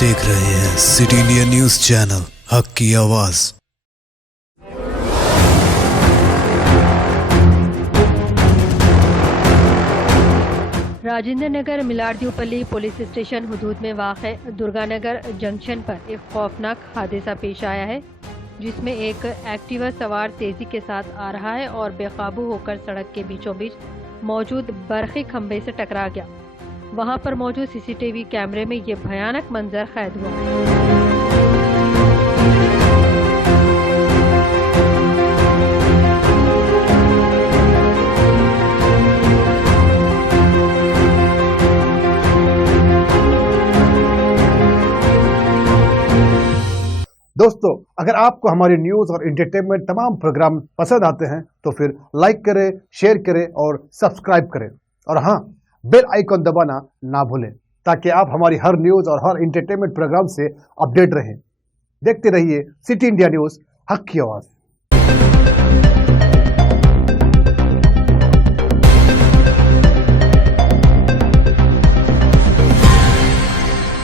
देख रहे हैं सिटी इंडिया न्यूज चैनल, हक की आवाज। राजेंद्र नगर मिलारदीपल्ली पुलिस स्टेशन हुदूद में वाक़ दुर्गानगर जंक्शन पर एक खौफनाक हादसा पेश आया है, जिसमें एक एक्टिवा सवार तेजी के साथ आ रहा है और बेकाबू होकर सड़क के बीचों बीच मौजूद बरक़ी खंभे से टकरा गया। वहां पर मौजूद सीसीटीवी कैमरे में ये भयानक मंजर कैद हुआ। दोस्तों, अगर आपको हमारी न्यूज़ और एंटरटेनमेंट तमाम प्रोग्राम पसंद आते हैं तो फिर लाइक करें, शेयर करें और सब्सक्राइब करें। और हाँ, बेल आइकॉन दबाना ना भूलें ताकि आप हमारी हर न्यूज़ और हर एंटरटेनमेंट प्रोग्राम से अपडेट रहें। देखते रहिए सिटी इंडिया न्यूज़, हक की आवाज़।